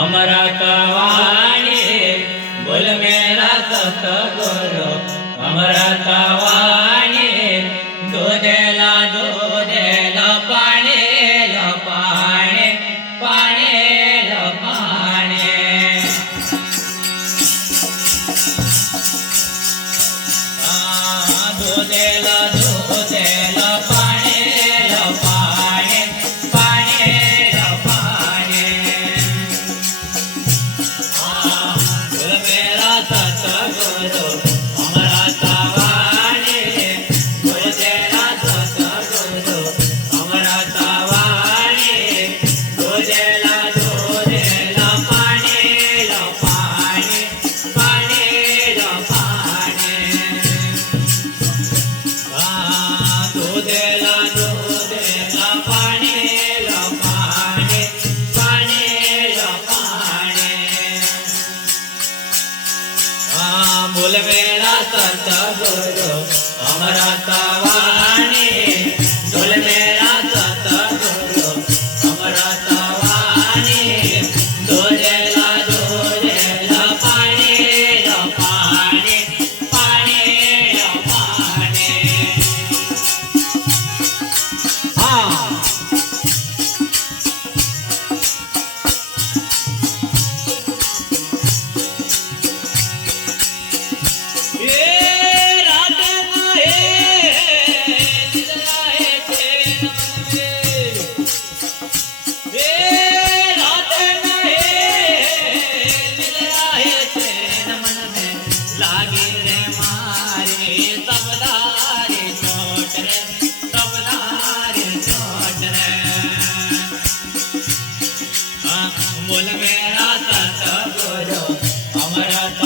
अमृत वाणी बोल मेरा सतगुरु अमृत वाणी दूधेला दूधेला पाणीला पाणी पाणीला पाणी दूधेला दूधेला पाणीला पाणी पाणीला पाणी बोल मेरा सतगुरु अमृत वाणी बोल तेरा सतगुरु अमृत वाणी दूधेला दूधेला पाणीला पाणी पाणीला पाणी दूधेला दूधेला पाणीला पाणी पाणीला पाणी बोल मेरा सतगुरु अमृत वाणी बोल मेरा सतगुरु अमृत वाणी दूधेला दूधेला पाणीला पाणी पाणीला पाणी लागे रे मारे सबदारे चोट रे सबदारे चोट रे बोल मेरा सतगुरु अमृत